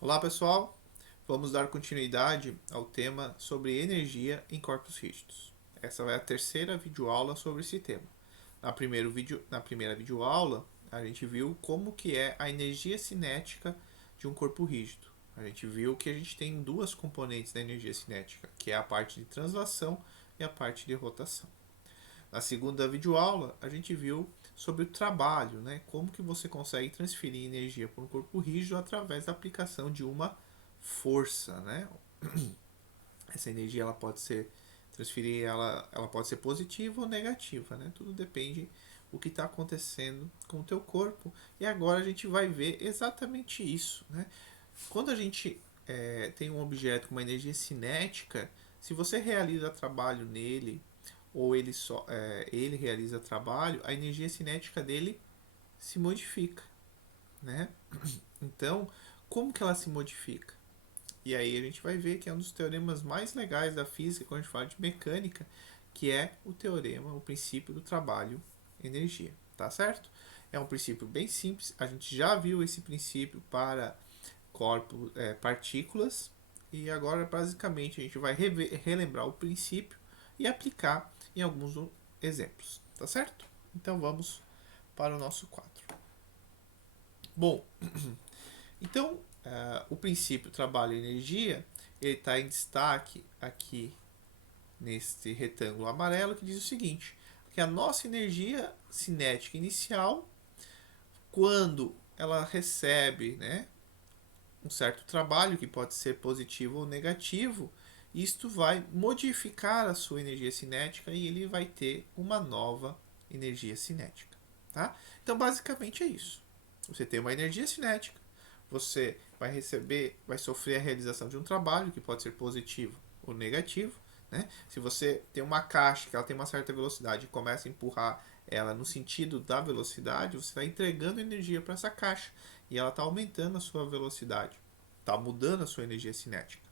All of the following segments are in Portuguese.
Olá pessoal, vamos dar continuidade ao tema sobre energia em corpos rígidos. Essa é a terceira videoaula sobre esse tema. Na primeira videoaula, a gente viu como que é a energia cinética de um corpo rígido. A gente viu que a gente tem duas componentes da energia cinética, que é a parte de translação e a parte de rotação. Na segunda videoaula, a gente viu sobre o trabalho, né? Como que você consegue transferir energia para um corpo rígido através da aplicação de uma força, né? Essa energia ela pode ser transferir, ela pode ser positiva ou negativa, né? Tudo depende o que está acontecendo com o teu corpo. E agora a gente vai ver exatamente isso, né? Quando a gente tem um objeto com uma energia cinética, se você realiza trabalho nele ou ele realiza trabalho, a energia cinética dele se modifica, né? Então, como que ela se modifica? E aí a gente vai ver que é um dos teoremas mais legais da física quando a gente fala de mecânica, que é o teorema, o princípio do trabalho energia, tá certo? É um princípio bem simples, a gente já viu esse princípio para corpos, partículas, e agora basicamente a gente vai relembrar o princípio e aplicar em alguns exemplos, tá certo? Então vamos para o nosso quadro. Bom, então o princípio trabalho e energia ele está em destaque aqui neste retângulo amarelo que diz o seguinte: que a nossa energia cinética inicial, quando ela recebe, né, um certo trabalho que pode ser positivo ou negativo, isto vai modificar a sua energia cinética e ele vai ter uma nova energia cinética, tá? Então basicamente é isso. Você tem uma energia cinética, você vai receber, vai sofrer a realização de um trabalho que pode ser positivo ou negativo, né? Se você tem uma caixa que ela tem uma certa velocidade e começa a empurrar ela no sentido da velocidade, você está entregando energia para essa caixa e ela está aumentando a sua velocidade, está mudando a sua energia cinética.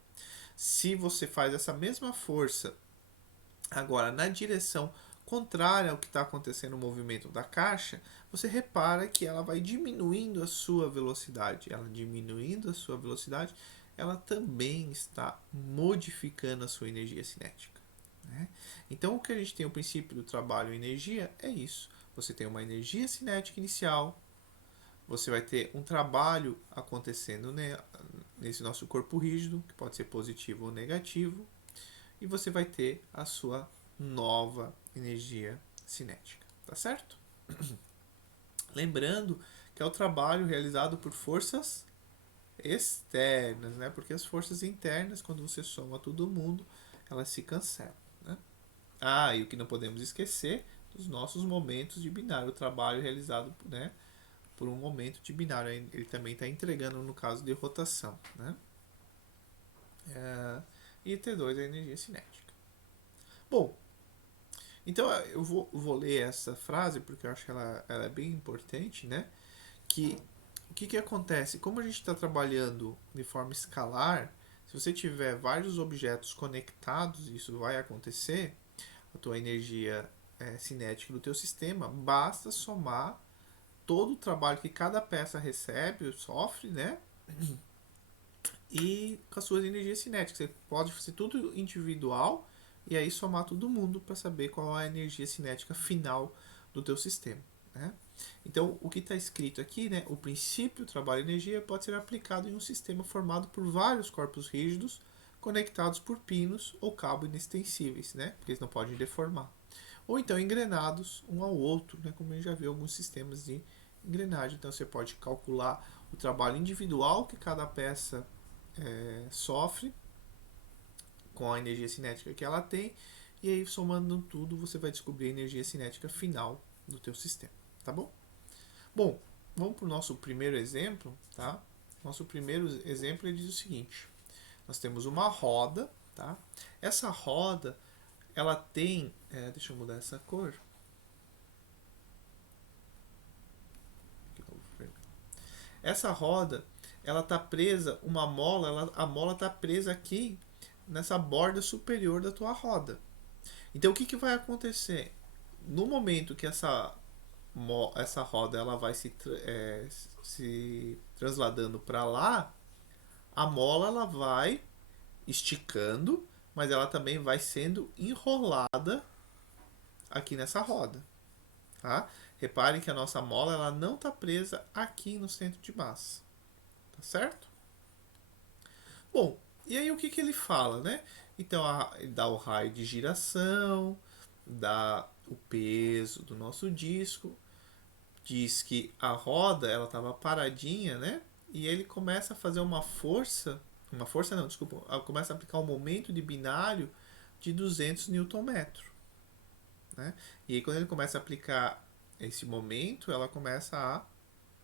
Se você faz essa mesma força agora na direção contrária ao que está acontecendo no movimento da caixa, você repara que ela vai diminuindo a sua velocidade. Ela diminuindo a sua velocidade, ela também está modificando a sua energia cinética, né? Então, o que a gente tem o princípio do trabalho e energia é isso. Você tem uma energia cinética inicial, você vai ter um trabalho acontecendo, né, nesse nosso corpo rígido, que pode ser positivo ou negativo, e você vai ter a sua nova energia cinética, tá certo? Lembrando que é o trabalho realizado por forças externas, né? Porque as forças internas, quando você soma todo mundo, elas se cancelam, né? Ah, e o que não podemos esquecer dos nossos momentos de binário, o trabalho realizado, né, por um momento de binário. Ele também está entregando no caso de rotação, né? E T2 é a energia cinética. Bom, então eu vou ler essa frase porque eu acho que ela é bem importante, né? Que o que acontece? Como a gente está trabalhando de forma escalar, se você tiver vários objetos conectados, isso vai acontecer, a tua energia cinética do teu sistema, basta somar todo o trabalho que cada peça recebe, sofre, né? E com as suas energias cinéticas. Você pode fazer tudo individual e aí somar todo mundo para saber qual é a energia cinética final do teu sistema, né? Então, o que está escrito aqui, né, o princípio trabalho-energia pode ser aplicado em um sistema formado por vários corpos rígidos conectados por pinos ou cabos inextensíveis, né, porque eles não podem deformar. Ou então engrenados um ao outro, né, como a gente já viu alguns sistemas de engrenagem. Então, você pode calcular o trabalho individual que cada peça sofre com a energia cinética que ela tem, e aí somando tudo você vai descobrir a energia cinética final do teu sistema, tá bom? Bom, vamos para o nosso primeiro exemplo, tá? Nosso primeiro exemplo ele diz o seguinte: nós temos uma roda, tá? Essa roda ela tem, deixa eu mudar essa cor. Essa roda ela tá presa, uma mola, a mola tá presa aqui nessa borda superior da tua roda. Então o que, que vai acontecer? No momento que essa roda ela vai se transladando para lá, a mola ela vai esticando, mas ela também vai sendo enrolada aqui nessa roda, tá? Reparem que a nossa mola ela não está presa aqui no centro de massa, tá certo? Bom, e aí o que ele fala, né? Então, ele dá o raio de giração, dá o peso do nosso disco, diz que a roda ela estava paradinha, né? E ele começa a fazer uma força não, desculpa, começa a aplicar um momento de binário de 200 Nm, né? E aí quando ele começa a aplicar esse momento, ela começa a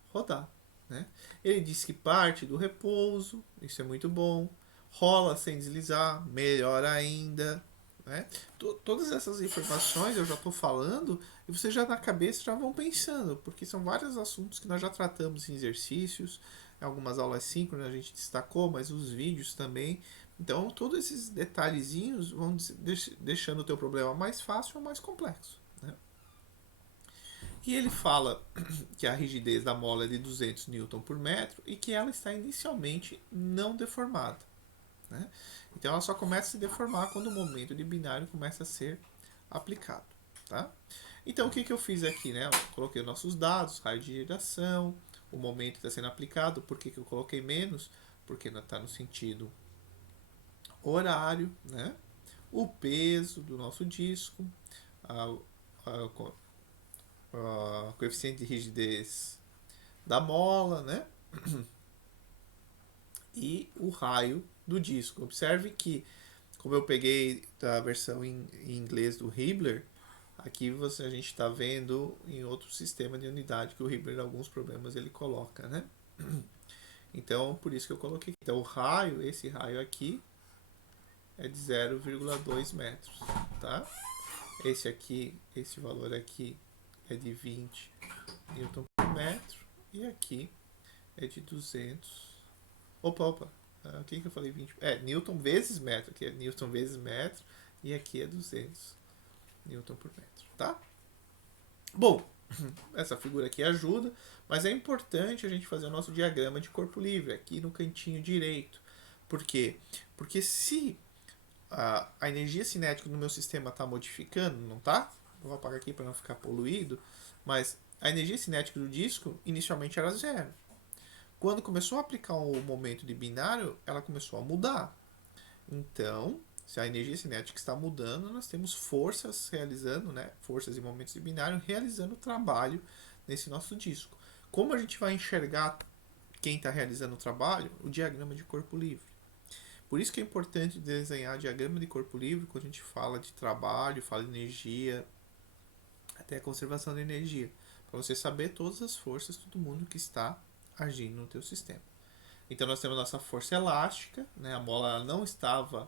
rodar, né? Ele diz que parte do repouso, isso é muito bom. Rola sem deslizar, melhor ainda, né? Todas essas informações eu já estou falando e vocês já na cabeça já vão pensando, porque são vários assuntos que nós já tratamos em exercícios, em algumas aulas síncronas a gente destacou, mas os vídeos também. Então, todos esses detalhezinhos vão deixando o teu problema mais fácil ou mais complexo, né? E ele fala que a rigidez da mola é de 200 Newton por metro e que ela está inicialmente não deformada, né? Então ela só começa a se deformar quando o momento de binário começa a ser aplicado, tá? Então o que eu fiz aqui, né? Eu coloquei os nossos dados, raio de geração, o momento está sendo aplicado. Por que eu coloquei menos? Porque não está no sentido horário, né? O peso do nosso disco, a, a, a coeficiente de rigidez da mola, né? E o raio do disco. Observe que, como eu peguei da versão em inglês do Hibbeler, aqui a gente está vendo em outro sistema de unidade que o Hibbeler, alguns problemas ele coloca, né? Então, por isso que eu coloquei. Então, o raio, esse raio aqui, é de 0,2 metros, tá? Esse aqui, esse valor aqui é de 20 newton por metro e aqui é de 200. Opa. O que eu falei? 20? Newton vezes metro. Aqui é Newton vezes metro e aqui é 200 newton por metro, tá? Bom, essa figura aqui ajuda, mas é importante a gente fazer o nosso diagrama de corpo livre aqui no cantinho direito. Por quê? Porque se a energia cinética do meu sistema está modificando, não tá? Vou apagar aqui para não ficar poluído, mas a energia cinética do disco inicialmente era zero. Quando começou a aplicar o momento de binário, ela começou a mudar. Então, se a energia cinética está mudando, nós temos forças realizando, né? Forças e momentos de binário realizando o trabalho nesse nosso disco. Como a gente vai enxergar quem está realizando o trabalho? O diagrama de corpo livre. Por isso que é importante desenhar diagrama de corpo livre quando a gente fala de trabalho, fala de energia, até a conservação de energia, para você saber todas as forças, todo mundo que está agindo no teu sistema. Então nós temos nossa força elástica, né? A mola não estava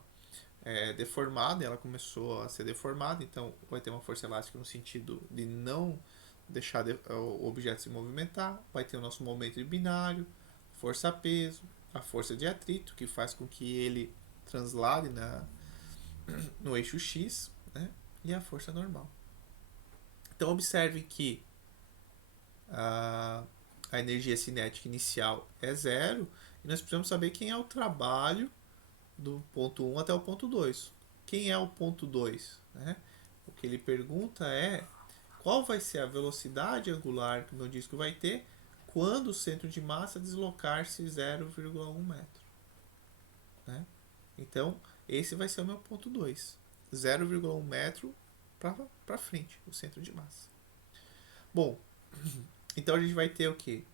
deformada, ela começou a ser deformada, então vai ter uma força elástica no sentido de não deixar o objeto se movimentar, vai ter o nosso momento de binário, força-peso, a força de atrito, que faz com que ele translade no eixo X, né? E a força normal. Então observe que a energia cinética inicial é zero e nós precisamos saber quem é o trabalho do ponto 1 até o ponto 2. Quem é o ponto 2? Né? O que ele pergunta é qual vai ser a velocidade angular que o meu disco vai ter quando o centro de massa deslocar-se 0,1 metro. Né? Então, esse vai ser o meu ponto 2. 0,1 metro para frente, o centro de massa. Bom, então a gente vai ter o que?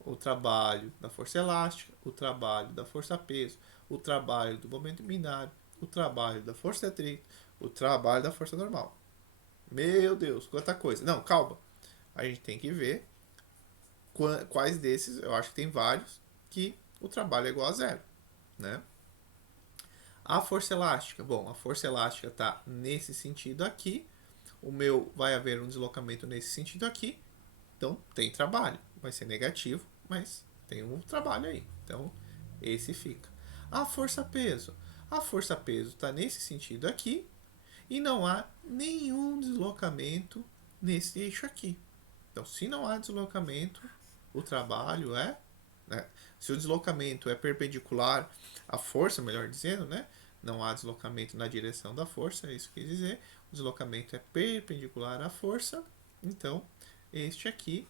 O trabalho da força elástica, o trabalho da força-peso, o trabalho do momento binário, o trabalho da força de atrito, o trabalho da força normal. Meu Deus, quanta coisa. Não, calma. A gente tem que ver quais desses, eu acho que tem vários, que o trabalho é igual a zero, né? A força elástica, bom, a força elástica está nesse sentido aqui, o meu vai haver um deslocamento nesse sentido aqui, então tem trabalho, vai ser negativo, mas tem um trabalho aí, então esse fica. A força-peso está nesse sentido aqui e não há nenhum deslocamento nesse eixo aqui. Então, se não há deslocamento, o trabalho é né? Se o deslocamento é perpendicular à força, melhor dizendo, né? Não há deslocamento na direção da força, é isso que quer dizer. O deslocamento é perpendicular à força, então este aqui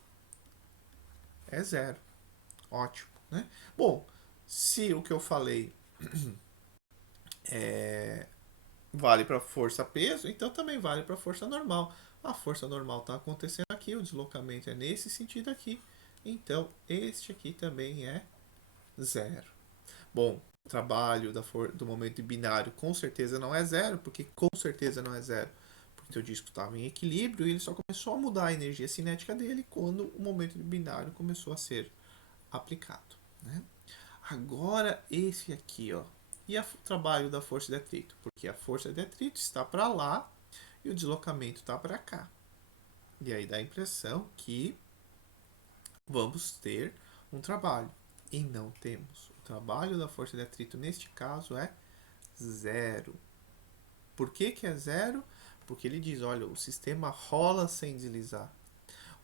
é zero. Ótimo, né? Bom, se o que eu falei vale para força peso, então também vale para força normal. A força normal está acontecendo aqui, o deslocamento é nesse sentido aqui, então este aqui também é zero. Bom, o trabalho do momento binário com certeza não é zero, porque com certeza não é zero, porque o disco estava em equilíbrio e ele só começou a mudar a energia cinética dele quando o momento binário começou a ser aplicado, né? Agora esse aqui, ó. E o trabalho da força de atrito? Porque a força de atrito está para lá e o deslocamento está para cá. E aí dá a impressão que vamos ter um trabalho. E não temos. O trabalho da força de atrito neste caso é zero. Por que que é zero? Porque ele diz, olha, o sistema rola sem deslizar.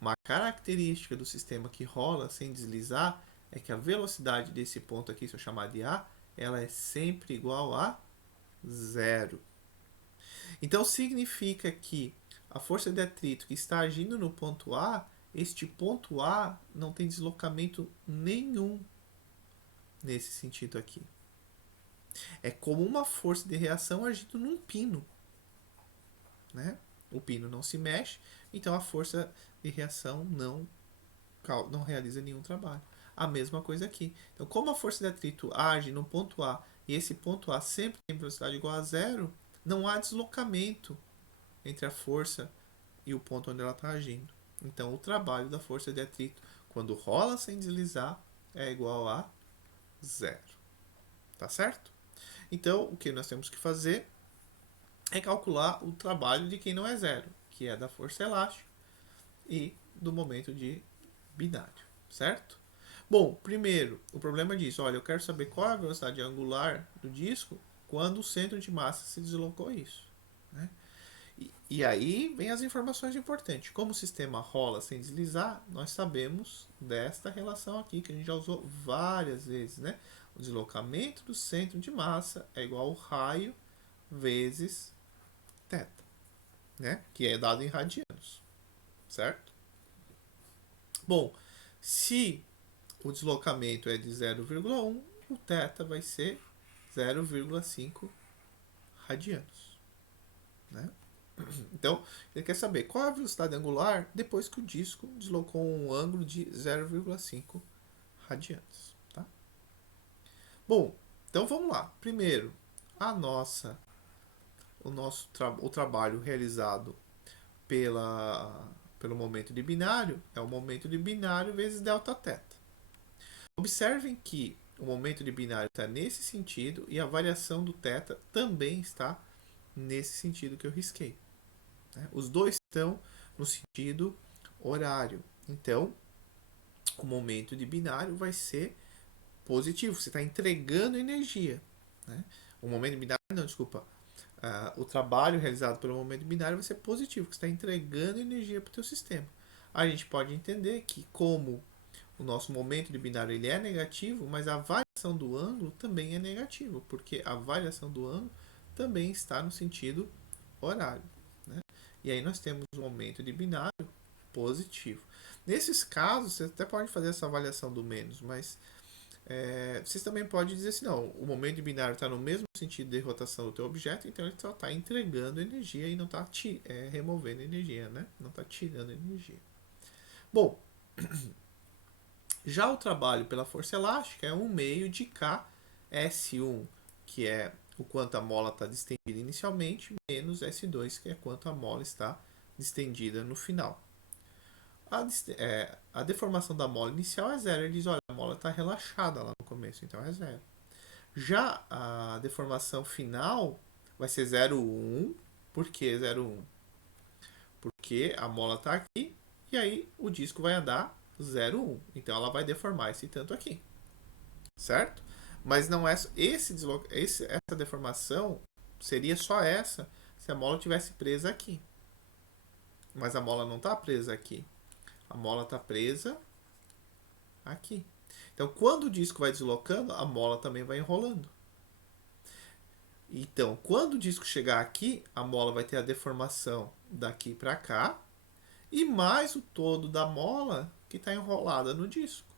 Uma característica do sistema que rola sem deslizar é que a velocidade desse ponto aqui, se eu chamar de A, ela é sempre igual a zero. Então significa que a força de atrito que está agindo no ponto A, este ponto A não tem deslocamento nenhum nesse sentido aqui. É como uma força de reação agindo num pino, né? O pino não se mexe, então a força de reação não realiza nenhum trabalho. A mesma coisa aqui. Então, como a força de atrito age no ponto A e esse ponto A sempre tem velocidade igual a zero, não há deslocamento entre a força e o ponto onde ela está agindo. Então, o trabalho da força de atrito, quando rola sem deslizar, é igual a zero. Tá certo? Então, o que nós temos que fazer é calcular o trabalho de quem não é zero, que é da força elástica e do momento de binário, certo? Bom, primeiro, o problema diz, olha, eu quero saber qual é a velocidade angular do disco quando o centro de massa se deslocou isso, né? E aí vem as informações importantes. Como o sistema rola sem deslizar, nós sabemos desta relação aqui, que a gente já usou várias vezes, né? O deslocamento do centro de massa é igual ao raio vezes θ, né? Que é dado em radianos, certo? Bom, se o deslocamento é de 0,1, o θ vai ser 0,5 radianos, né? Então, ele quer saber qual é a velocidade angular depois que o disco deslocou um ângulo de 0,5 radianos, tá? Bom, então vamos lá. Primeiro, o trabalho realizado pelo momento de binário é o momento de binário vezes Δθ. Observem que o momento de binário está nesse sentido e a variação do θ também está nesse sentido que eu risquei, né? Os dois estão no sentido horário. Então, o momento de binário vai ser positivo. Você está entregando energia, né? O momento de binário, não, desculpa. O trabalho realizado pelo momento binário vai ser positivo, que está entregando energia para o teu sistema. A gente pode entender que como o nosso momento de binário ele é negativo, mas a variação do ângulo também é negativa, porque a variação do ângulo também está no sentido horário, né? E aí nós temos o momento de binário positivo. Nesses casos, você até pode fazer essa avaliação do menos, mas vocês também podem dizer assim, não, o momento de binário está no mesmo sentido de rotação do teu objeto, então ele só está entregando energia e não está removendo energia, né? Não está tirando energia. Bom, já o trabalho pela força elástica é 1 meio de Ks1, que é o quanto a mola está distendida inicialmente, menos S2, que é quanto a mola está distendida no final. A deformação da mola inicial é zero. Ele diz, olha, a mola está relaxada lá no começo, então é zero. Já a deformação final vai ser 0,1. Por que 0,1? Porque a mola está aqui e aí o disco vai andar 0,1. Então ela vai deformar esse tanto aqui, certo? Mas não é essa deformação seria só essa se a mola tivesse presa aqui. Mas a mola não está presa aqui. A mola está presa aqui. Então, quando o disco vai deslocando, a mola também vai enrolando. Então, quando o disco chegar aqui, a mola vai ter a deformação daqui para cá e mais o todo da mola que está enrolada no disco.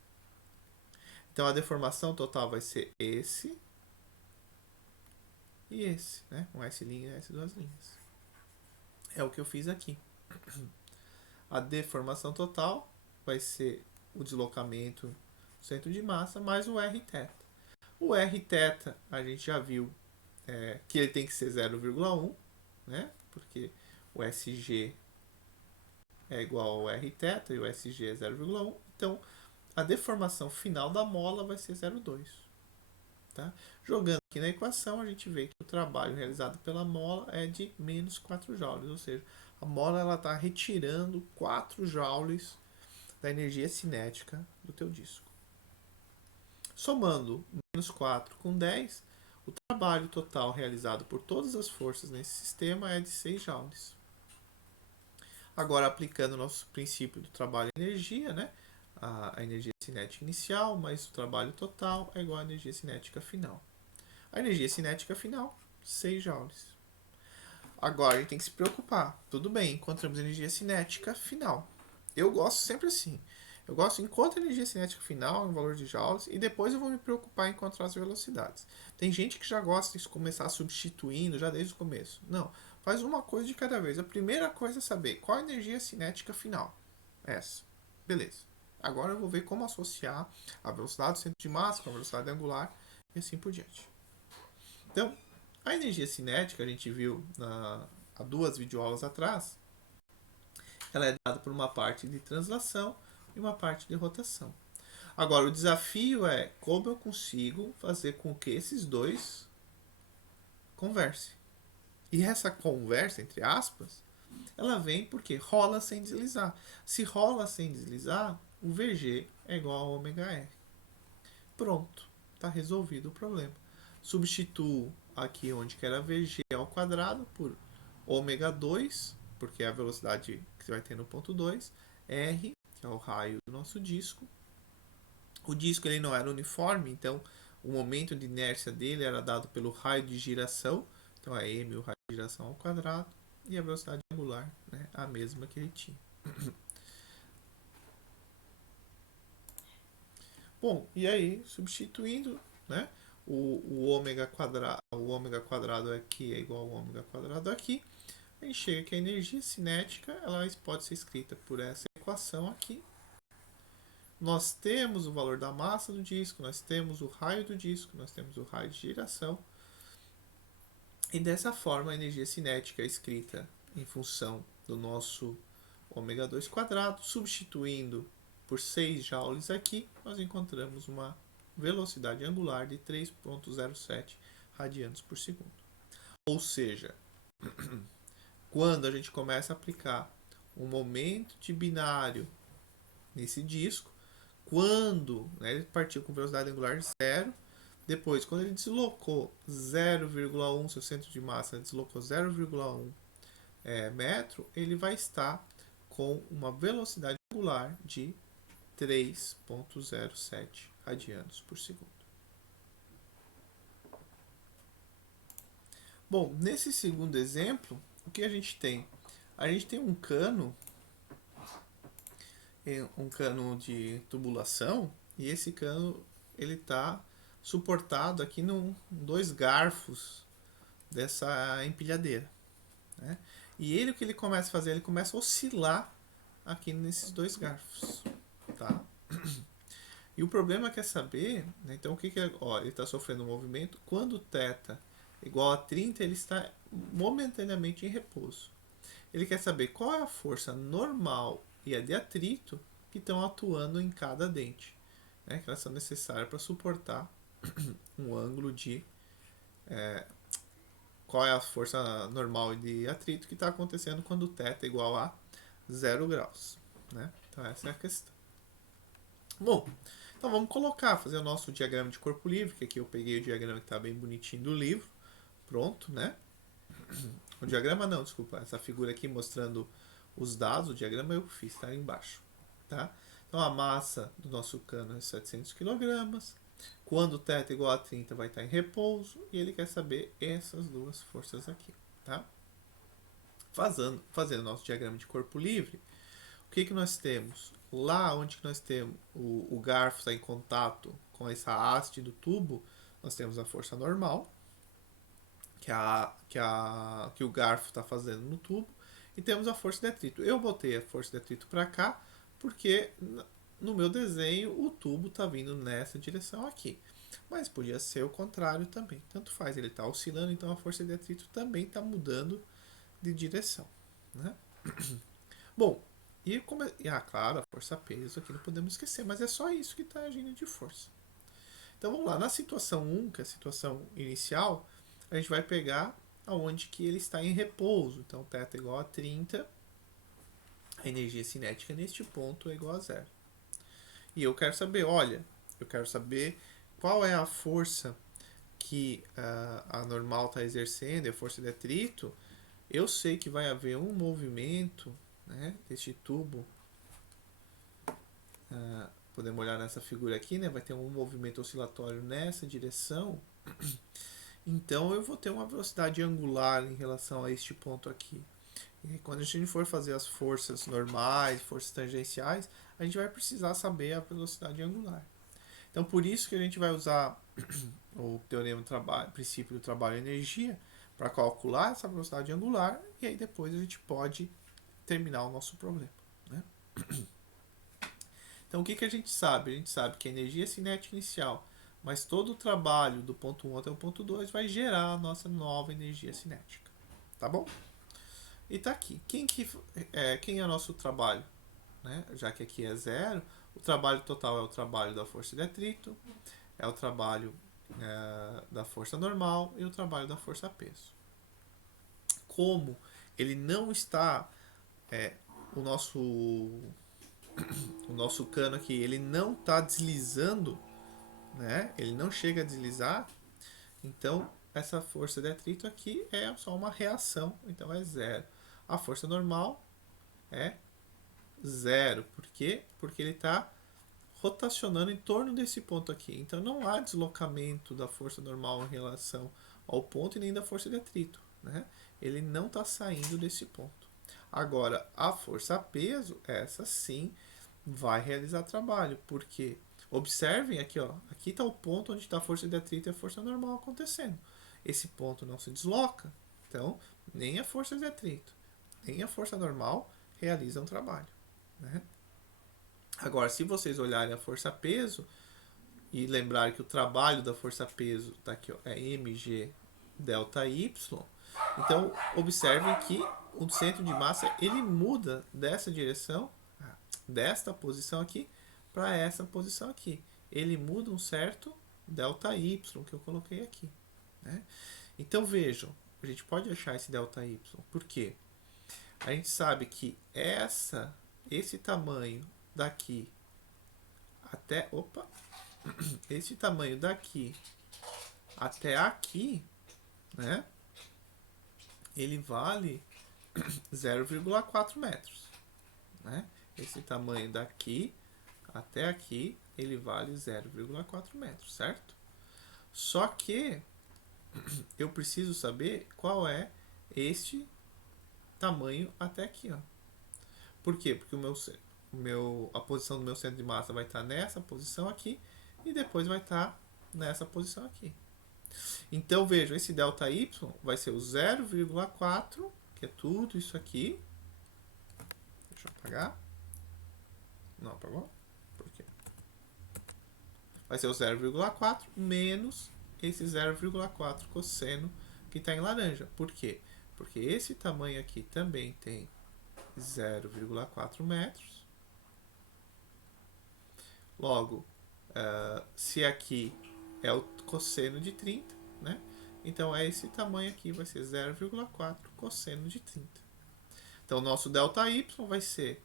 Então, a deformação total vai ser esse e esse, né? Um S' e S duas linhas. É o que eu fiz aqui. A deformação total vai ser o deslocamento do centro de massa mais o Rθ. O Rθ a gente já viu que ele tem que ser 0,1, né? Porque o SG é igual ao Rθ e o SG é 0,1. Então, a deformação final da mola vai ser 0,2. Tá? Jogando aqui na equação, a gente vê que o trabalho realizado pela mola é de menos 4 joules, ou seja, a mola está retirando 4 joules da energia cinética do teu disco. Somando menos 4 com 10, o trabalho total realizado por todas as forças nesse sistema é de 6 joules. Agora, aplicando o nosso princípio do trabalho e energia, né? A energia cinética inicial mais o trabalho total é igual à energia cinética final. A energia cinética final, 6 joules. Agora, a gente tem que se preocupar. Tudo bem, encontramos energia cinética final. Eu gosto sempre assim. Eu gosto, encontro a energia cinética final em valor de joules e depois eu vou me preocupar em encontrar as velocidades. Tem gente que já gosta de começar substituindo já desde o começo. Não, faz uma coisa de cada vez. A primeira coisa é saber qual a energia cinética final. Essa. Beleza. Agora eu vou ver como associar a velocidade do centro de massa com a velocidade angular e assim por diante. Então, a energia cinética, a gente viu há 2 videoaulas atrás, ela é dada por uma parte de translação e uma parte de rotação. Agora, o desafio é como eu consigo fazer com que esses dois conversem. E essa conversa, entre aspas, ela vem porque rola sem deslizar. Se rola sem deslizar, o VG é igual a ômega R. Pronto, está resolvido o problema. Substituo aqui onde que era VG ao quadrado por ômega 2, porque é a velocidade que você vai ter no ponto 2, R, que é o raio do nosso disco. O disco ele não era uniforme, então o momento de inércia dele era dado pelo raio de giração, então é m, o raio de giração ao quadrado, e a velocidade angular, né, a mesma que ele tinha. Bom, e aí, substituindo, né, o ômega quadrado aqui é igual ao ômega quadrado aqui, a gente chega que a energia cinética ela pode ser escrita por essa equação aqui. Nós temos o valor da massa do disco, nós temos o raio do disco, nós temos o raio de giração. E dessa forma a energia cinética é escrita em função do nosso ômega 2 quadrado, substituindo por 6 joules aqui, nós encontramos uma velocidade angular de 3,07 radianos por segundo. Ou seja, quando a gente começa a aplicar um momento de binário nesse disco, quando ele partiu com velocidade angular de 0, depois, quando ele deslocou 0,1, seu centro de massa deslocou 0,1 metro, ele vai estar com uma velocidade angular de 3,07 radianos por segundo. Bom, nesse segundo exemplo, o que a gente tem? A gente tem um cano de tubulação, e esse cano ele está suportado aqui em 2 garfos dessa empilhadeira, né? E ele, o que ele começa a fazer? Ele começa a oscilar aqui nesses 2 garfos, tá? E o problema é saber, né? Então o que é? Ó, ele está sofrendo um movimento. Quando θ igual a 30, ele está momentaneamente em repouso. Ele quer saber qual é a força normal e a de atrito que estão atuando em cada dente, né? Que elas são necessárias para suportar um ângulo de qual é a força normal de atrito que está acontecendo quando θ é igual a 0 graus, né? Então essa é a questão. Bom, então vamos fazer o nosso diagrama de corpo livre, que aqui eu peguei o diagrama que está bem bonitinho do livro, pronto, né? O diagrama não, desculpa, essa figura aqui mostrando os dados, o diagrama eu fiz, tá aí embaixo, tá? Então a massa do nosso cano é 700 kg. Quando o θ é igual a 30 vai estar em repouso e ele quer saber essas duas forças aqui, tá? Fazendo nosso diagrama de corpo livre, o que nós temos? Lá onde que nós temos o garfo está em contato com essa haste do tubo, nós temos a força normal, que o garfo está fazendo no tubo, e temos a força de atrito. Eu botei a força de atrito para cá, porque no meu desenho o tubo está vindo nessa direção aqui. Mas podia ser o contrário também. Tanto faz, ele está oscilando, então a força de atrito também está mudando de direção. Né? Bom, claro, a força-peso aqui não podemos esquecer, mas é só isso que está agindo de força. Então vamos lá, na situação 1, que é a situação inicial, a gente vai pegar aonde que ele está em repouso. Então θ é igual a 30, a energia cinética neste ponto é igual a zero. E eu quero saber, qual é a força que a normal está exercendo, a força de atrito. Eu sei que vai haver um movimento, né, deste tubo. Podemos olhar nessa figura aqui, né? Vai ter um movimento oscilatório nessa direção. Então eu vou ter uma velocidade angular em relação a este ponto aqui. E quando a gente for fazer as forças normais, forças tangenciais, a gente vai precisar saber a velocidade angular. Então por isso que a gente vai usar o teorema do trabalho, princípio do trabalho e energia, para calcular essa velocidade angular, e aí depois a gente pode terminar o nosso problema. Né? Então o que a gente sabe? A gente sabe que a energia cinética inicial, mas todo o trabalho do ponto 1 até o ponto 2 vai gerar a nossa nova energia cinética. Tá bom? E tá aqui. Quem é o nosso trabalho? Né? Já que aqui é zero, o trabalho total é o trabalho da força de atrito, é o trabalho da força normal e o trabalho da força peso. Como ele não está, o nosso cano aqui, ele não está deslizando, né? Ele não chega a deslizar, então essa força de atrito aqui é só uma reação, então é zero. A força normal é zero. Por quê? Porque ele está rotacionando em torno desse ponto aqui. Então não há deslocamento da força normal em relação ao ponto e nem da força de atrito. Né? Ele não está saindo desse ponto. Agora, a força-peso, essa sim vai realizar trabalho. Por quê? Observem aqui, ó, aqui está o ponto onde está a força de atrito e a força normal acontecendo. Esse ponto não se desloca, então nem a força de atrito, nem a força normal realizam trabalho. Né? Agora, se vocês olharem a força-peso e lembrarem que o trabalho da força-peso tá aqui, ó, é mg delta y, então observem que o centro de massa ele muda dessa direção, desta posição aqui, para essa posição aqui. Ele muda um certo delta y que eu coloquei aqui. Né? Então vejam, a gente pode achar esse delta y. Por quê? A gente sabe que esse tamanho daqui até, esse tamanho daqui até aqui, né? Ele vale 0,4 metros, né? Esse tamanho daqui até aqui, ele vale 0,4 metros, certo? Só que eu preciso saber qual é este tamanho até aqui, ó. Por quê? Porque a posição do meu centro de massa vai estar nessa posição aqui e depois vai estar nessa posição aqui. Então vejam, esse delta y vai ser o 0,4, que é tudo isso aqui. Deixa eu apagar. Não apagou? Por quê? Vai ser o 0,4 menos esse 0,4 cosseno que está em laranja. Por quê? Porque esse tamanho aqui também tem 0,4 metros. Logo, se aqui é o cosseno de 30, né? Então é esse tamanho aqui, vai ser 0,4 cosseno de 30. Então o nosso delta y vai ser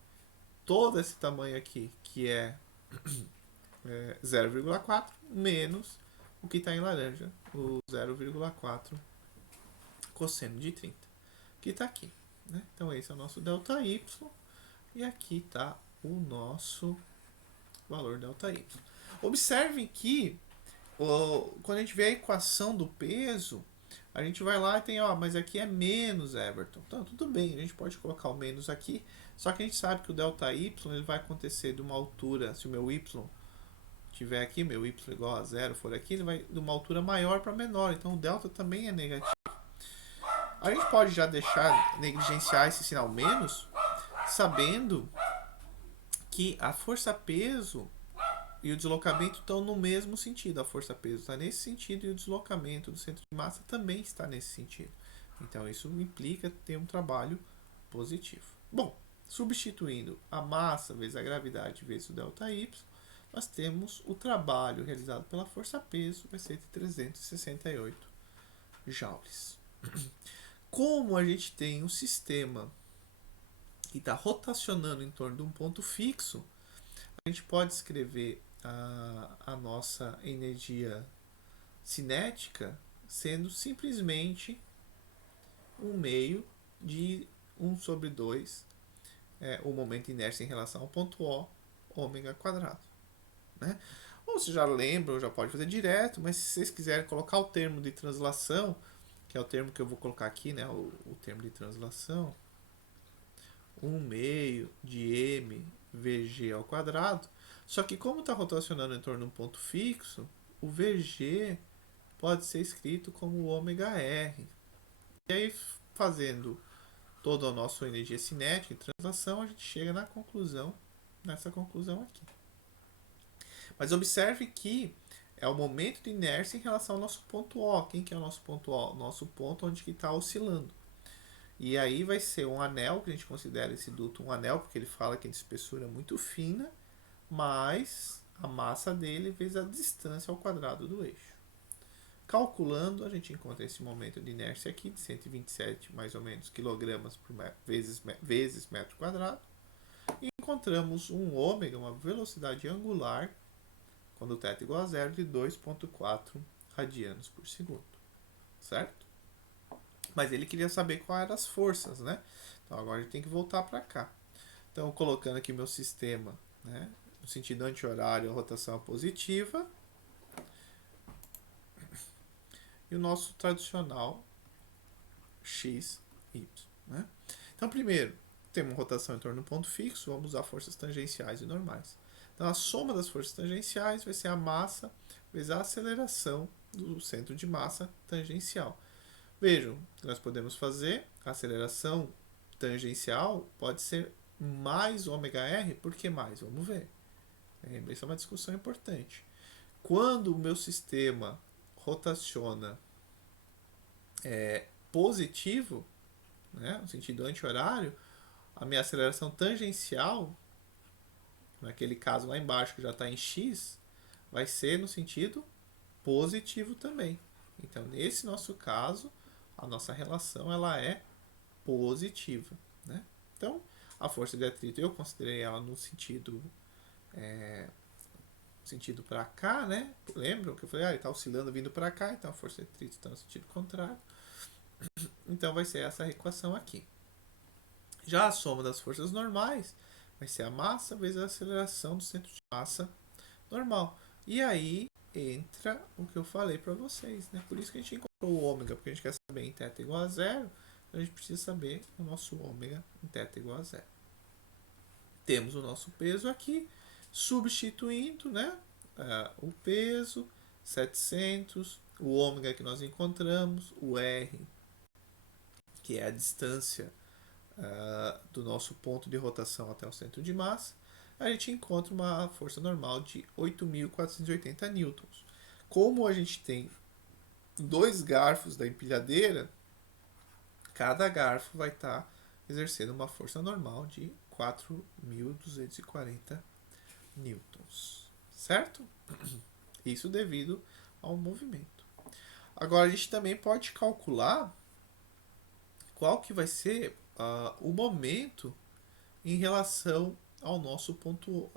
todo esse tamanho aqui, que é 0,4 menos o que está em laranja, o 0,4 cosseno de 30, que está aqui. Né? Então esse é o nosso delta y e aqui está o nosso valor ΔY. Observem que quando a gente vê a equação do peso, a gente vai lá e tem, ó, mas aqui é menos Everton. Então, tudo bem, a gente pode colocar o menos aqui, só que a gente sabe que o ΔY ele vai acontecer de uma altura, se o meu Y tiver aqui, meu Y igual a zero for aqui, ele vai de uma altura maior para menor, então o delta também é negativo. A gente pode já deixar negligenciar esse sinal menos, sabendo que a força-peso e o deslocamento estão no mesmo sentido. A força-peso está nesse sentido e o deslocamento do centro de massa também está nesse sentido. Então, isso implica ter um trabalho positivo. Bom, substituindo a massa vezes a gravidade vezes o ΔY, nós temos o trabalho realizado pela força-peso, vai ser de 368 joules. Como a gente tem um sistema que está rotacionando em torno de um ponto fixo, a gente pode escrever a nossa energia cinética sendo simplesmente um meio de 1 sobre 2 o momento de inércia em relação ao ponto O, ômega quadrado. Né? Ou você já lembra, ou já pode fazer direto, mas se vocês quiserem colocar o termo de translação, que é o termo que eu vou colocar aqui, né, o termo de translação, 1 meio de m VG ao quadrado. Só que como está rotacionando em torno de um ponto fixo, o VG pode ser escrito como ômega R. E aí, fazendo toda a nossa energia cinética e translação, a gente chega na conclusão, nessa conclusão aqui. Mas observe que é o momento de inércia em relação ao nosso ponto O. Quem que é o nosso ponto O? O nosso ponto onde está oscilando. E aí vai ser um anel, que a gente considera esse duto um anel, porque ele fala que a espessura é muito fina, mais a massa dele vezes a distância ao quadrado do eixo. Calculando, a gente encontra esse momento de inércia aqui, de 127 mais ou menos quilogramas por vezes metro quadrado. E encontramos um ômega, uma velocidade angular, quando o θ é igual a zero, de 2,4 radianos por segundo. Certo? Mas ele queria saber quais eram as forças, né? Então agora a gente tem que voltar para cá. Então, colocando aqui meu sistema, né, no sentido anti-horário, a rotação é positiva. E o nosso tradicional x, y. Né? Então, primeiro, temos uma rotação em torno do ponto fixo, vamos usar forças tangenciais e normais. Então, a soma das forças tangenciais vai ser a massa vezes a aceleração do centro de massa tangencial. Vejam, nós podemos fazer a aceleração tangencial pode ser mais ômega R, por que mais? Vamos ver. Essa é uma discussão importante. Quando o meu sistema rotaciona positivo, né, no sentido anti-horário, a minha aceleração tangencial, naquele caso lá embaixo que já está em x, vai ser no sentido positivo também. Então, nesse nosso caso, a nossa relação ela é positiva. Né? Então, a força de atrito eu considerei ela no sentido para cá, né? Lembram que eu falei, ele está oscilando vindo para cá, então a força de atrito está no sentido contrário. Então vai ser essa equação aqui. Já a soma das forças normais vai ser a massa vezes a aceleração do centro de massa normal. E aí entra o que eu falei para vocês, né? Por isso que a gente encontrou o ômega, porque a gente quer saber em θ igual a zero, então a gente precisa saber o nosso ômega em θ igual a zero. Temos o nosso peso aqui, substituindo, né? O peso, 700, o ômega que nós encontramos, o R, que é a distância do nosso ponto de rotação até o centro de massa, a gente encontra uma força normal de 8.480 newtons. Como a gente tem 2 garfos da empilhadeira, cada garfo vai estar exercendo uma força normal de 4.240 newtons. Certo? Isso devido ao movimento. Agora a gente também pode calcular qual que vai ser o momento em relação ao nosso ponto,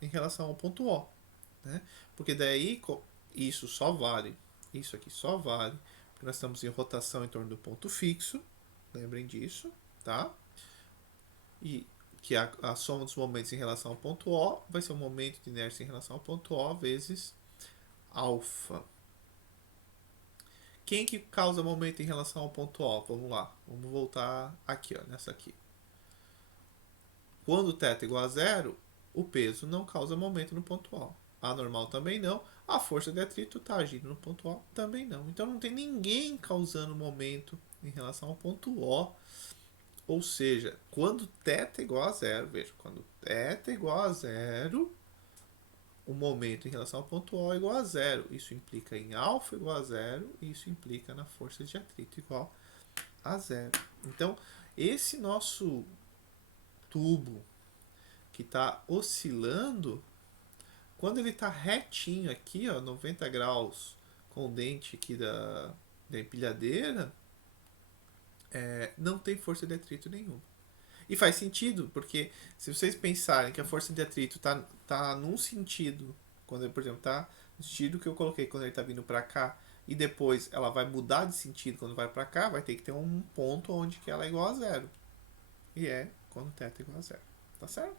em relação ao ponto O, né? Porque daí isso só vale, isso aqui só vale, porque nós estamos em rotação em torno do ponto fixo, lembrem disso, tá? E que a soma dos momentos em relação ao ponto O vai ser o momento de inércia em relação ao ponto O vezes alfa. Quem que causa momento em relação ao ponto O? Vamos lá, vamos voltar aqui, ó, nessa aqui. Quando θ é igual a zero, o peso não causa momento no ponto O. A normal também não. A força de atrito está agindo no ponto O também não. Então não tem ninguém causando momento em relação ao ponto O. Ou seja, quando θ é igual a zero, veja, quando θ é igual a zero, o momento em relação ao ponto O é igual a zero. Isso implica em alfa igual a zero, e isso implica na força de atrito igual a zero. Então, esse nosso tubo que está oscilando, quando ele está retinho aqui, ó, 90 graus com o dente aqui da empilhadeira, não tem força de atrito nenhuma. E faz sentido, porque se vocês pensarem que a força de atrito tá num sentido, quando, por exemplo, tá no sentido que eu coloquei quando ele tá vindo para cá, e depois ela vai mudar de sentido quando vai para cá, vai ter que ter um ponto onde que ela é igual a zero. E é quando θ é igual a zero. Tá certo?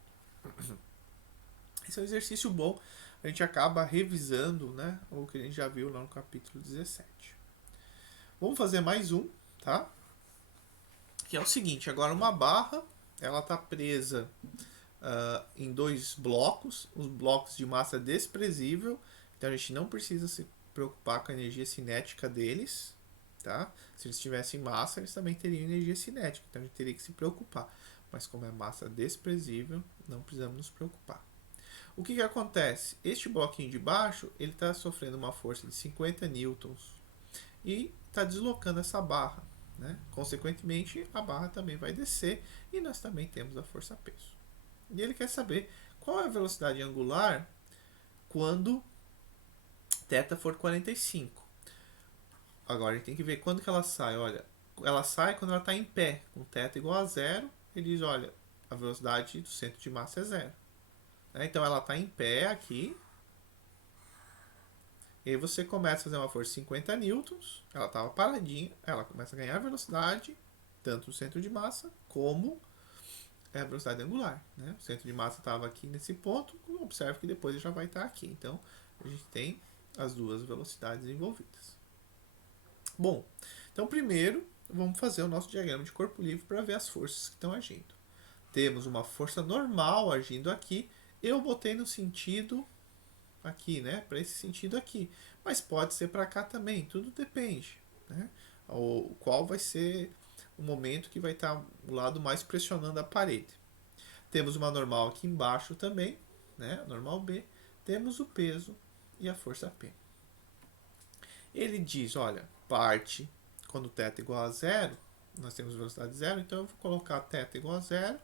Esse é um exercício bom. A gente acaba revisando, né, o que a gente já viu lá no capítulo 17. Vamos fazer mais um, tá? Que é o seguinte, agora uma barra, ela está presa em dois blocos, os blocos de massa desprezível, então a gente não precisa se preocupar com a energia cinética deles, tá? Se eles tivessem massa, eles também teriam energia cinética, então a gente teria que se preocupar. Mas como é massa desprezível, não precisamos nos preocupar. O que acontece? Este bloquinho de baixo, ele está sofrendo uma força de 50 newtons e está deslocando essa barra. Né? Consequentemente, a barra também vai descer e nós também temos a força-peso. E ele quer saber qual é a velocidade angular quando θ for 45. Agora a gente tem que ver quando que ela sai. Olha, ela sai quando ela está em pé, com θ igual a zero. Ele diz, olha, a velocidade do centro de massa é zero. Então ela está em pé aqui. E aí você começa a fazer uma força de 50 newtons, ela estava paradinha, ela começa a ganhar velocidade, tanto no centro de massa como a velocidade angular. Né? O centro de massa estava aqui nesse ponto, observe que depois ele já vai estar aqui. Então a gente tem as duas velocidades envolvidas. Bom, então primeiro vamos fazer o nosso diagrama de corpo livre para ver as forças que estão agindo. Temos uma força normal agindo aqui, eu botei no sentido aqui, né? Para esse sentido aqui. Mas pode ser para cá também, tudo depende. Né? Qual vai ser o momento que vai estar o lado mais pressionando a parede. Temos uma normal aqui embaixo também, né? Normal B. Temos o peso e a força P. Ele diz, olha, parte quando θ é igual a zero, nós temos velocidade zero, então eu vou colocar θ igual a zero,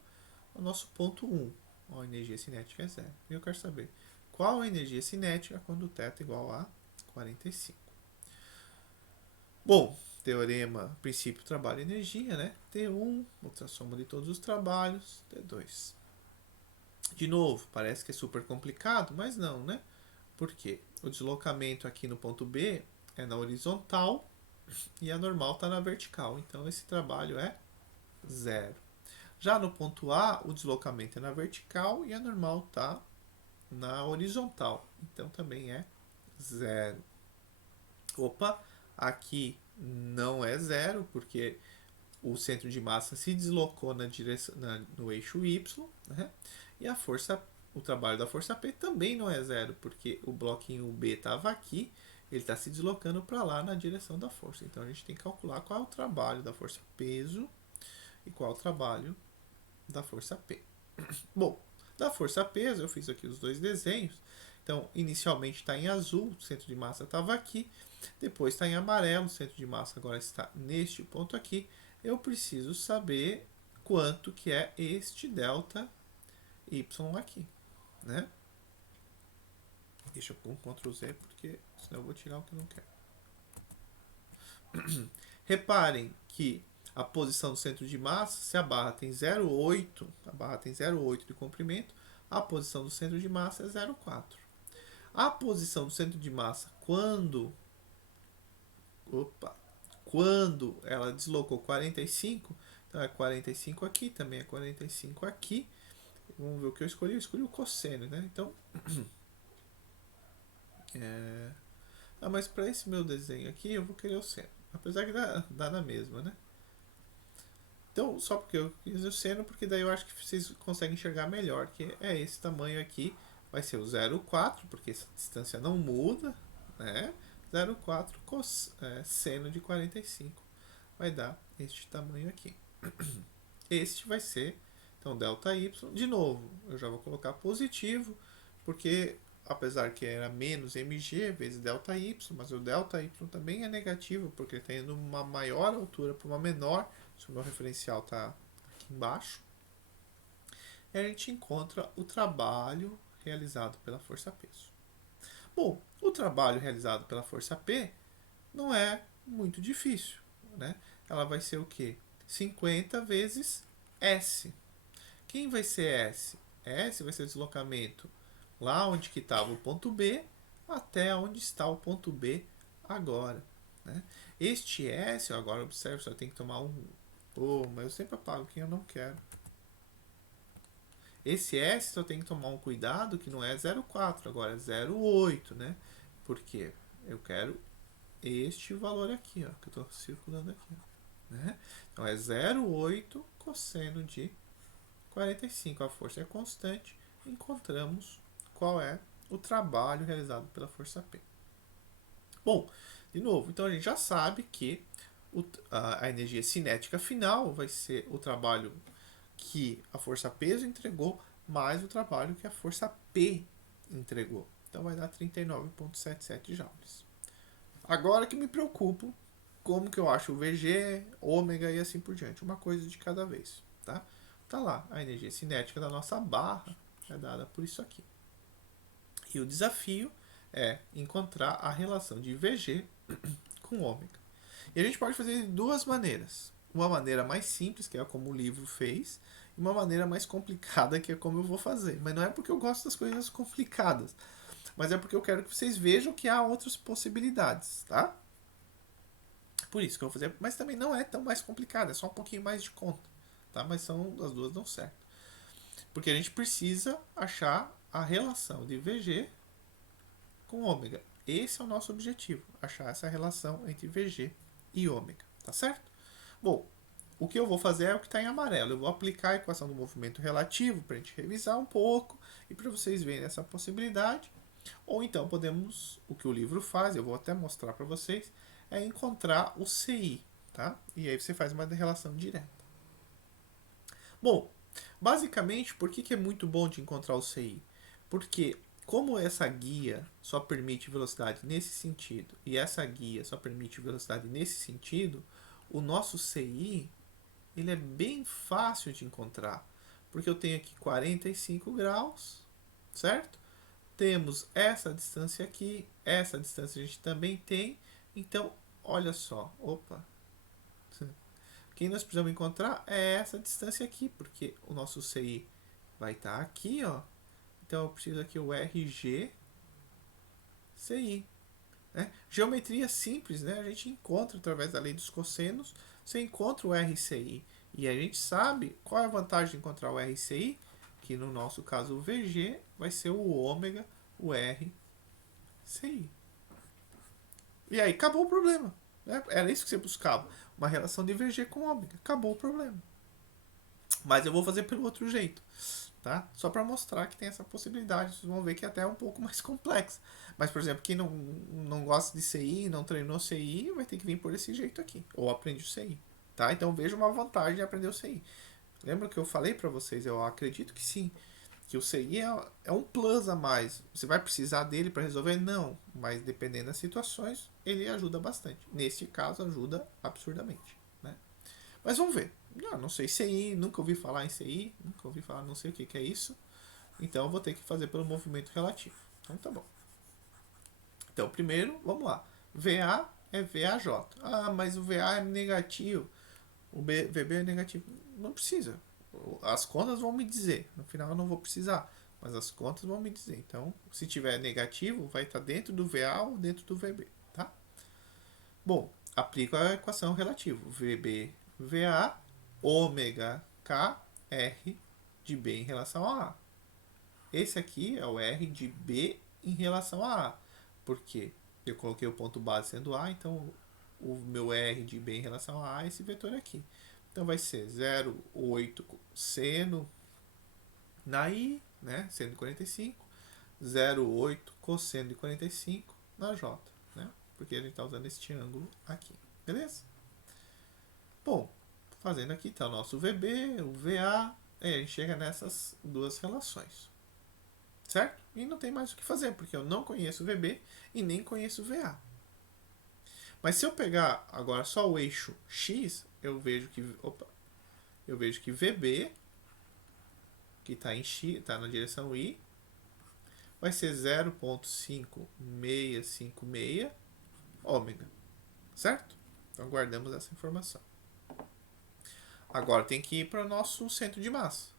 o nosso ponto 1. A energia cinética é zero. E eu quero saber qual a energia cinética quando θ é igual a 45. Bom, teorema princípio trabalho e energia, né? T1, outra soma de todos os trabalhos, T2. De novo, parece que é super complicado, mas não, né? Por quê? O deslocamento aqui no ponto B é na horizontal e a normal está na vertical. Então esse trabalho é zero. Já no ponto A, o deslocamento é na vertical e a normal está na horizontal. Então também é zero. Opa, aqui não é zero, porque o centro de massa se deslocou na direção, no eixo Y, né? E a força, o trabalho da força P também não é zero, porque o bloquinho B estava aqui, ele está se deslocando para lá na direção da força. Então a gente tem que calcular qual é o trabalho da força peso e qual é o trabalho da força P. Bom, da força peso, eu fiz aqui os dois desenhos. Então, inicialmente está em azul, o centro de massa estava aqui. Depois está em amarelo, o centro de massa agora está neste ponto aqui. Eu preciso saber quanto que é este delta y aqui, né? Deixa eu pôr um Ctrl Z, porque senão eu vou tirar o que eu não quero. Reparem que a posição do centro de massa, se a barra tem 0,8, a barra tem 0,8 de comprimento, a posição do centro de massa é 0,4. A posição do centro de massa quando ela deslocou 45, então é 45 aqui, também é 45 aqui, Vamos ver o que eu escolhi. Eu escolhi o cosseno, né? Então, mas para esse meu desenho aqui, eu vou querer o seno. Apesar que dá na mesma, né? Então, só porque eu quis o seno, porque daí eu acho que vocês conseguem enxergar melhor, que é esse tamanho aqui, vai ser o 0,4, porque essa distância não muda, né? 0,4 seno de 45 vai dar este tamanho aqui. Este vai ser, então, ΔY. De novo, eu já vou colocar positivo, porque apesar que era menos mg vezes ΔY, mas o ΔY também é negativo, porque está indo uma maior altura para uma menor, se o meu referencial está aqui embaixo. E a gente encontra o trabalho realizado pela força peso. Bom, o trabalho realizado pela força P não é muito difícil, né? Ela vai ser o quê? 50 vezes S. Quem vai ser S? S vai ser o deslocamento lá onde que estava o ponto B até onde está o ponto B agora, né? Este S, agora observe, só tem que tomar um... mas eu sempre apago quem eu não quero. Esse S só tem que tomar um cuidado que não é 0,4, agora é 0,8, né? Porque eu quero este valor aqui, ó, que eu estou circulando aqui, né? Então é 0,8 cosseno de 45. A força é constante. Encontramos qual é o trabalho realizado pela força P. Bom, de novo, então a gente já sabe que a energia cinética final vai ser o trabalho que a força peso entregou mais o trabalho que a força P entregou. Então vai dar 39,77 joules. Agora que me preocupo, como que eu acho o VG, ômega e assim por diante. Uma coisa de cada vez, tá? Tá lá, a energia cinética da nossa barra é dada por isso aqui. E o desafio é encontrar a relação de VG com ômega. E a gente pode fazer de duas maneiras. Uma maneira mais simples, que é como o livro fez, e uma maneira mais complicada, que é como eu vou fazer. Mas não é porque eu gosto das coisas complicadas, mas é porque eu quero que vocês vejam que há outras possibilidades, tá? Por isso que eu vou fazer, mas também não é tão mais complicado, é só um pouquinho mais de conta, tá? Mas as duas dão certo. Porque a gente precisa achar a relação de VG com ômega. Esse é o nosso objetivo, achar essa relação entre VG e ômega, tá certo? Bom, o que eu vou fazer é o que está em amarelo. Eu vou aplicar a equação do movimento relativo para a gente revisar um pouco e para vocês verem essa possibilidade. Ou então podemos, o que o livro faz, eu vou até mostrar para vocês, é encontrar o CI, tá? E aí você faz uma relação direta. Bom, basicamente, por que é muito bom de encontrar o CI? Porque como essa guia só permite velocidade nesse sentido e essa guia só permite velocidade nesse sentido, o nosso CI ele é bem fácil de encontrar. Porque eu tenho aqui 45 graus, certo? Temos essa distância aqui, essa distância a gente também tem. Então, olha só, opa. Quem nós precisamos encontrar é essa distância aqui, porque o nosso CI vai estar aqui, ó. Então eu preciso aqui o RG CI. Né? Geometria simples, né? A gente encontra através da lei dos cossenos, você encontra o RCI. E a gente sabe qual é a vantagem de encontrar o RCI, que no nosso caso o VG vai ser o ômega, o RCI. E aí acabou o problema. Né? Era isso que você buscava, uma relação de VG com ômega. Acabou o problema. Mas eu vou fazer pelo outro jeito. Tá? Só para mostrar que tem essa possibilidade. Vocês vão ver que é até um pouco mais complexo. Mas, por exemplo, quem não gosta de CI, não treinou CI, vai ter que vir por esse jeito aqui. Ou aprende o CI. Tá? Então veja uma vantagem de aprender o CI. Lembra que eu falei para vocês? Eu acredito que sim. Que o CI é um plus a mais. Você vai precisar dele para resolver? Não. Mas dependendo das situações, ele ajuda bastante. Neste caso, ajuda absurdamente. Né? Mas vamos ver. Não sei CI, nunca ouvi falar em CI, nunca ouvi falar, não sei o que é isso. Então eu vou ter que fazer pelo movimento relativo. Então tá bom. Então primeiro, vamos lá. VA é VAJ. Ah, mas o VA é negativo. O VB é negativo. Não precisa. As contas vão me dizer. No final eu não vou precisar. Mas as contas vão me dizer. Então, se tiver negativo, vai estar dentro do VA ou dentro do VB. Tá? Bom, aplico a equação relativa. VB, VA, ômega K, R, de B em relação a A. Esse aqui é o R de B em relação a A. Por quê? Eu coloquei o ponto base sendo A, então o meu R de B em relação a A é esse vetor aqui. Então vai ser 0,8 seno na I, né? Seno de 45, 0,8 cosseno de 45 na J, né? Porque a gente está usando este ângulo aqui, beleza? Bom, fazendo aqui está o nosso VB, o VA, aí a gente chega nessas duas relações, certo? E não tem mais o que fazer, porque eu não conheço o VB e nem conheço o VA. Mas se eu pegar agora só o eixo X, eu vejo que, eu vejo que VB, que está em X, está na direção Y, vai ser 0,5656 ômega, certo? Então guardamos essa informação. Agora tem que ir para o nosso centro de massa.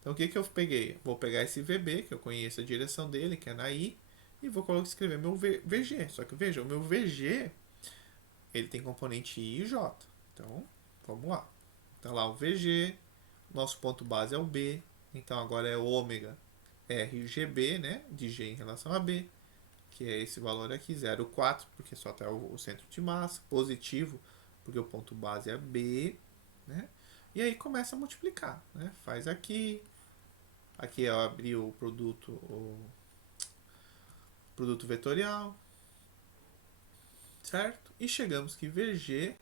Então o que eu peguei? Vou pegar esse VB, que eu conheço a direção dele, que é na I, e vou escrever meu VG. Só que veja, o meu VG ele tem componente I e J. Então, vamos lá. Então lá o VG, nosso ponto base é o B, então agora é ômega RGB, né, de G em relação a B, que é esse valor aqui, 0,4, porque só está o centro de massa, positivo, porque o ponto base é B, né, e aí começa a multiplicar, né, faz aqui eu abri o produto vetorial, certo? E chegamos que VG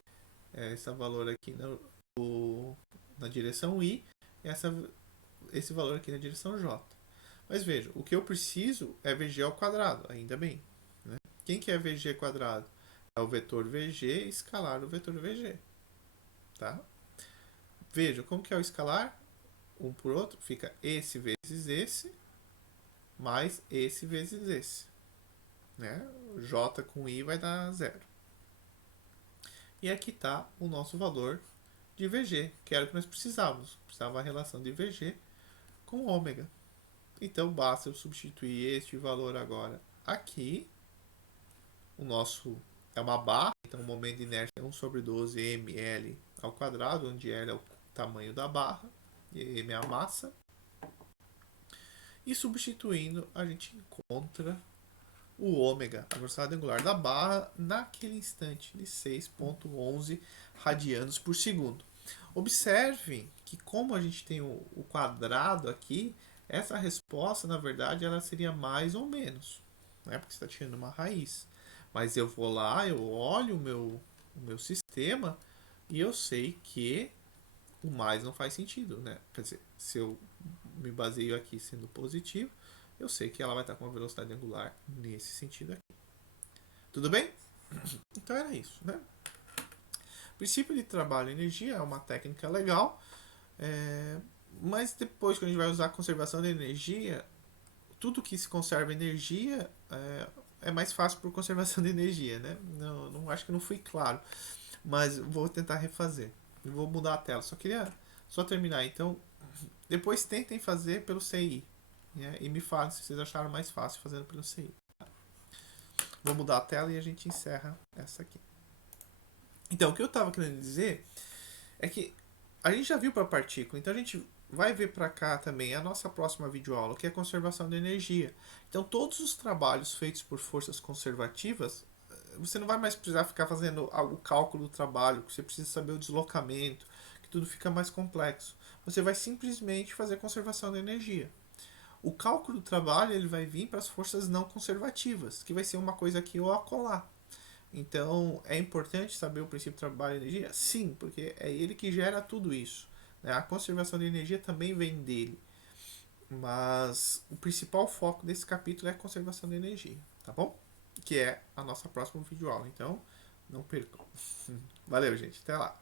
é esse valor aqui na direção I e esse valor aqui na direção J. Mas veja, o que eu preciso é VG ao quadrado, ainda bem. Né? Quem que é VG quadrado? É o vetor VG escalar o vetor VG. Tá? Veja, como que é o escalar? Um por outro, fica esse vezes esse, mais esse vezes esse. Né? J com I vai dar 0. E aqui está o nosso valor de VG, que era o que nós precisávamos. Precisava a relação de VG com ômega. Então basta eu substituir este valor agora aqui. O nosso é uma barra, então o momento de inércia é 1 sobre 12 ml ao quadrado, onde L é o tamanho da barra e M é a massa. E substituindo, a gente encontra o ômega, a velocidade angular da barra, naquele instante de 6,11 radianos por segundo. Observe que como a gente tem o quadrado aqui, essa resposta, na verdade, ela seria mais ou menos, né? Porque você está tirando uma raiz. Mas eu vou lá, eu olho o meu sistema e eu sei que o mais não faz sentido, né? Quer dizer, se eu me baseio aqui sendo positivo, eu sei que ela vai estar com uma velocidade angular nesse sentido aqui. Tudo bem? Então era isso, né? Princípio de trabalho e energia é uma técnica legal, mas depois que a gente vai usar a conservação de energia, tudo que se conserva energia é mais fácil por conservação de energia, né? Não acho que não fui claro, mas vou tentar refazer. Vou mudar a tela. Só terminar. Então, depois tentem fazer pelo CI, né? E me falem se vocês acharam mais fácil fazendo pelo CI. Vou mudar a tela e a gente encerra essa aqui. Então, o que eu estava querendo dizer é que a gente já viu para a partícula, então a gente vai ver para cá também a nossa próxima videoaula, que é a conservação de energia. Então, todos os trabalhos feitos por forças conservativas, você não vai mais precisar ficar fazendo o cálculo do trabalho, você precisa saber o deslocamento, que tudo fica mais complexo. Você vai simplesmente fazer conservação de energia. O cálculo do trabalho ele vai vir para as forças não conservativas, que vai ser uma coisa aqui ou acolá. Então, é importante saber o princípio de trabalho e energia? Sim, porque é ele que gera tudo isso. Né? A conservação de energia também vem dele. Mas o principal foco desse capítulo é a conservação de energia, tá bom? Que é a nossa próxima videoaula. Então, não percam. Valeu, gente. Até lá.